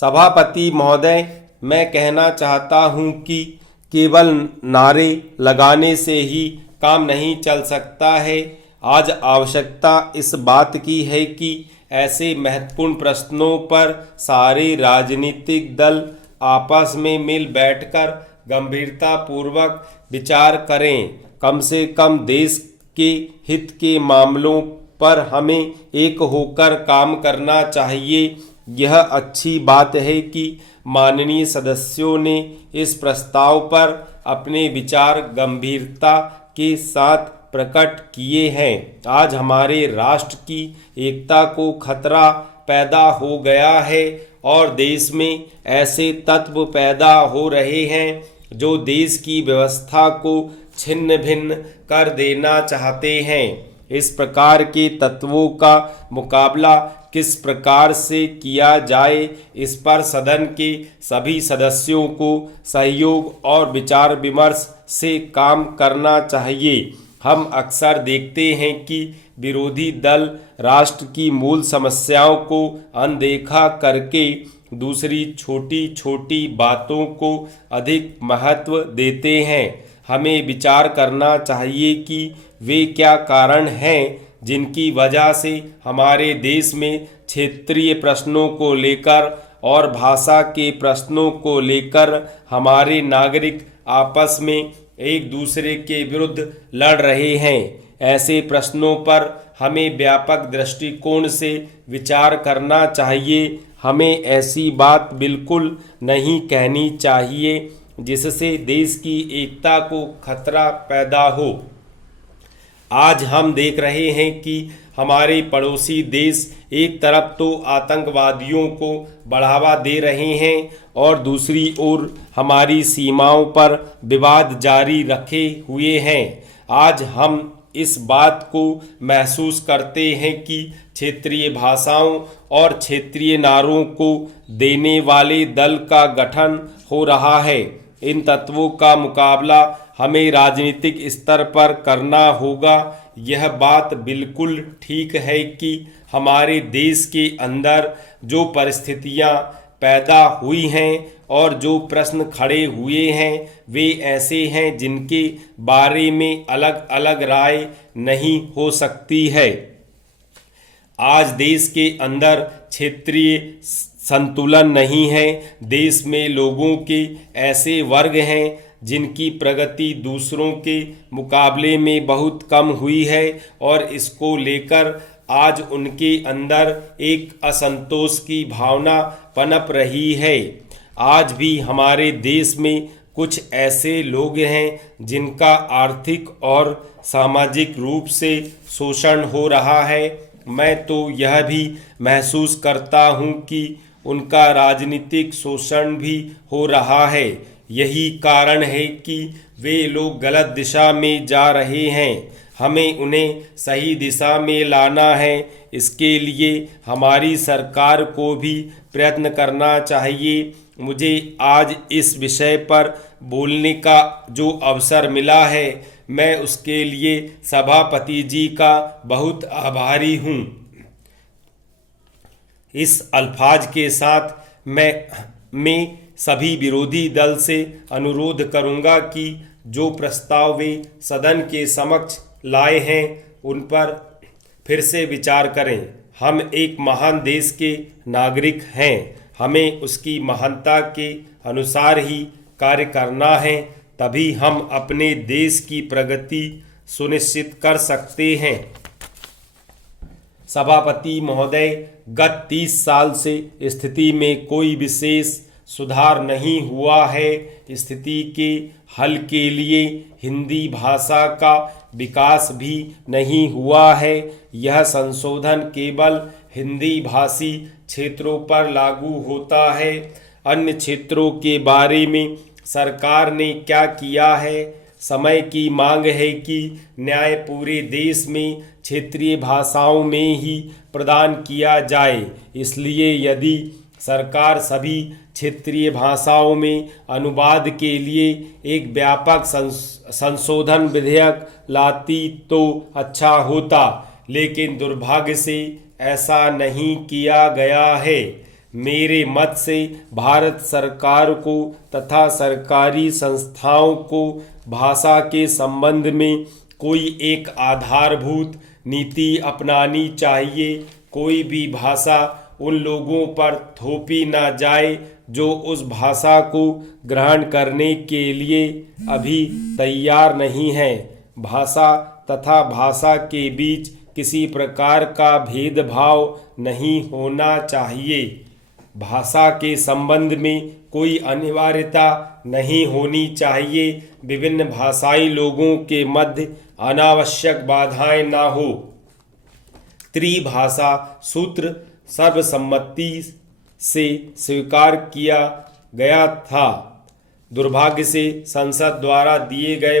सभापति महोदय, मैं कहना चाहता हूं कि केवल नारे लगाने से ही काम नहीं चल सकता है। आज आवश्यकता इस बात की है कि ऐसे महत्वपूर्ण प्रश्नों पर सारे राजनीतिक दल आपस में मिल बैठकर गंभीरतापूर्वक विचार करें। कम से कम देश के हित के मामलों पर हमें एक होकर काम करना चाहिए। यह अच्छी बात है कि माननीय सदस्यों ने इस प्रस्ताव पर अपने विचार गंभीरता के साथ प्रकट किए हैं। आज हमारे राष्ट्र की एकता को खतरा पैदा हो गया है और देश में ऐसे तत्व पैदा हो रहे हैं जो देश की व्यवस्था को छिन्न भिन्न कर देना चाहते हैं। इस प्रकार के तत्वों का मुकाबला किस प्रकार से किया जाए, इस पर सदन के सभी सदस्यों को सहयोग और विचार विमर्श से काम करना चाहिए। हम अक्सर देखते हैं कि विरोधी दल राष्ट्र की मूल समस्याओं को अनदेखा करके दूसरी छोटी छोटी बातों को अधिक महत्व देते हैं। हमें विचार करना चाहिए कि वे क्या कारण हैं जिनकी वजह से हमारे देश में क्षेत्रीय प्रश्नों को लेकर और भाषा के प्रश्नों को लेकर हमारे नागरिक आपस में एक दूसरे के विरुद्ध लड़ रहे हैं। ऐसे प्रश्नों पर हमें व्यापक दृष्टिकोण से विचार करना चाहिए। हमें ऐसी बात बिल्कुल नहीं कहनी चाहिए जिससे देश की एकता को खतरा पैदा हो। आज हम देख रहे हैं कि हमारे पड़ोसी देश एक तरफ तो आतंकवादियों को बढ़ावा दे रहे हैं और दूसरी ओर हमारी सीमाओं पर विवाद जारी रखे हुए हैं। आज हम इस बात को महसूस करते हैं कि क्षेत्रीय भाषाओं और क्षेत्रीय नारों को देने वाले दल का गठन हो रहा है। इन तत्वों का मुकाबला हमें राजनीतिक स्तर पर करना होगा। यह बात बिल्कुल ठीक है कि हमारे देश के अंदर जो परिस्थितियां पैदा हुई हैं और जो प्रश्न खड़े हुए हैं वे ऐसे हैं जिनके बारे में अलग अलग राय नहीं हो सकती है। आज देश के अंदर क्षेत्रीय संतुलन नहीं है। देश में लोगों के ऐसे वर्ग हैं जिनकी प्रगति दूसरों के मुकाबले में बहुत कम हुई है और इसको लेकर आज उनके अंदर एक असंतोष की भावना पनप रही है। आज भी हमारे देश में कुछ ऐसे लोग हैं जिनका आर्थिक और सामाजिक रूप से शोषण हो रहा है। मैं तो यह भी महसूस करता हूं कि उनका राजनीतिक शोषण भी हो रहा है। यही कारण है कि वे लोग गलत दिशा में जा रहे हैं। हमें उन्हें सही दिशा में लाना है। इसके लिए हमारी सरकार को भी प्रयत्न करना चाहिए। मुझे आज इस विषय पर बोलने का जो अवसर मिला है मैं उसके लिए सभापति जी का बहुत आभारी हूँ। इस अल्फाज के साथ मैं सभी विरोधी दल से अनुरोध करूंगा कि जो प्रस्ताव वे सदन के समक्ष लाए हैं उन पर फिर से विचार करें। हम एक महान देश के नागरिक हैं। हमें उसकी महानता के अनुसार ही कार्य करना है, तभी हम अपने देश की प्रगति सुनिश्चित कर सकते हैं। सभापति महोदय, गत 30 साल से स्थिति में कोई विशेष सुधार नहीं हुआ है। स्थिति के हल के लिए हिंदी भाषा का विकास भी नहीं हुआ है। यह संशोधन केवल हिंदी भाषी क्षेत्रों पर लागू होता है। अन्य क्षेत्रों के बारे में सरकार ने क्या किया है? समय की मांग है कि न्याय पूरे देश में क्षेत्रीय भाषाओं में ही प्रदान किया जाए। इसलिए यदि सरकार सभी क्षेत्रीय भाषाओं में अनुवाद के लिए एक व्यापक संशोधन विधेयक लाती तो अच्छा होता, लेकिन दुर्भाग्य से ऐसा नहीं किया गया है। मेरे मत से भारत सरकार को तथा सरकारी संस्थाओं को भाषा के संबंध में कोई एक आधारभूत नीति अपनानी चाहिए। कोई भी भाषा उन लोगों पर थोपी ना जाए जो उस भाषा को ग्रहण करने के लिए अभी तैयार नहीं हैं। भाषा तथा भाषा के बीच किसी प्रकार का भेदभाव नहीं होना चाहिए। भाषा के संबंध में कोई अनिवार्यता नहीं होनी चाहिए। विभिन्न भाषाई लोगों के मध्य अनावश्यक बाधाएं ना हो। त्रिभाषा सूत्र सर्वसम्मति से स्वीकार किया गया था। दुर्भाग्य से संसद द्वारा दिए गए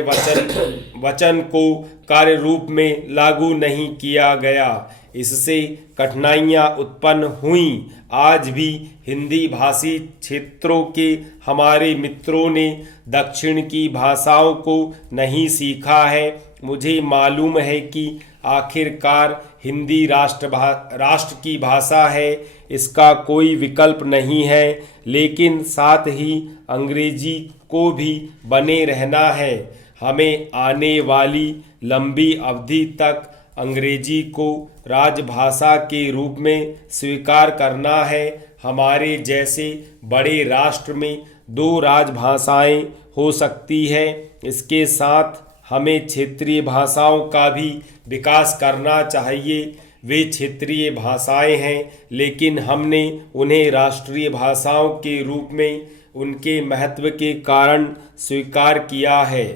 वचन को कार्य रूप में लागू नहीं किया गया। इससे कठिनाइयां उत्पन्न हुईं। आज भी हिंदी भाषी क्षेत्रों के हमारे मित्रों ने दक्षिण की भाषाओं को नहीं सीखा है। मुझे मालूम है कि आखिरकार हिंदी राष्ट्र की भाषा है, इसका कोई विकल्प नहीं है, लेकिन साथ ही अंग्रेजी को भी बने रहना है। हमें आने वाली लंबी अवधि तक अंग्रेजी को राजभाषा के रूप में स्वीकार करना है। हमारे जैसे बड़े राष्ट्र में 2 राजभाषाएं हो सकती है। इसके साथ हमें क्षेत्रीय भाषाओं का भी विकास करना चाहिए। वे क्षेत्रीय भाषाएं हैं, लेकिन हमने उन्हें राष्ट्रीय भाषाओं के रूप में उनके महत्व के कारण स्वीकार किया है।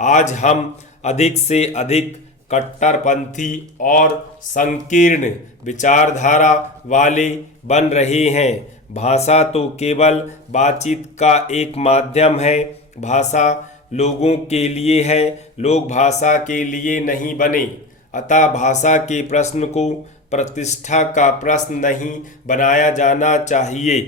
आज हम अधिक से अधिक कट्टरपंथी और संकीर्ण विचारधारा वाले बन रहे हैं। भाषा तो केवल बातचीत का एक माध्यम है। भाषा लोगों के लिए है, लोग भाषा के लिए नहीं बने। अतः भाषा के प्रश्न को प्रतिष्ठा का प्रश्न नहीं बनाया जाना चाहिए।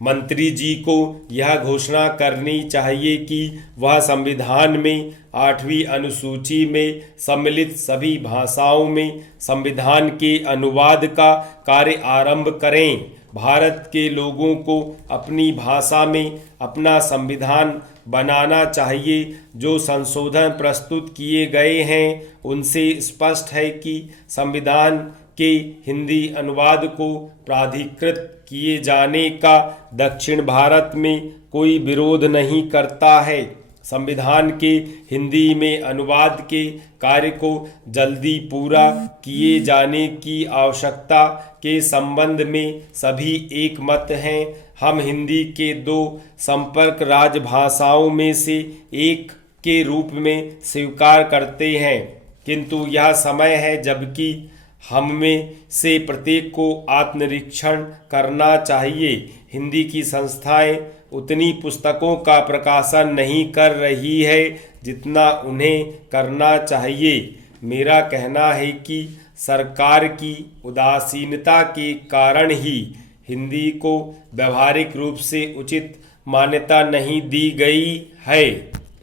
मंत्री जी को यह घोषणा करनी चाहिए कि वह संविधान में 8वीं अनुसूची में सम्मिलित सभी भाषाओं में संविधान के अनुवाद का कार्य आरंभ करें। भारत के लोगों को अपनी भाषा में अपना संविधान बनाना चाहिए। जो संशोधन प्रस्तुत किए गए हैं उनसे स्पष्ट है कि संविधान के हिंदी अनुवाद को प्राधिकृत किए जाने का दक्षिण भारत में कोई विरोध नहीं करता है। संविधान के हिंदी में अनुवाद के कार्य को जल्दी पूरा किए जाने की आवश्यकता के संबंध में सभी एक मत हैं। हम हिंदी के 2 संपर्क राजभाषाओं में से एक के रूप में स्वीकार करते हैं, किंतु यह समय है जबकि हम में से प्रत्येक को आत्मनिरीक्षण करना चाहिए। हिंदी की संस्थाएं उतनी पुस्तकों का प्रकाशन नहीं कर रही है जितना उन्हें करना चाहिए। मेरा कहना है कि सरकार की उदासीनता के कारण ही हिंदी को व्यावहारिक रूप से उचित मान्यता नहीं दी गई है।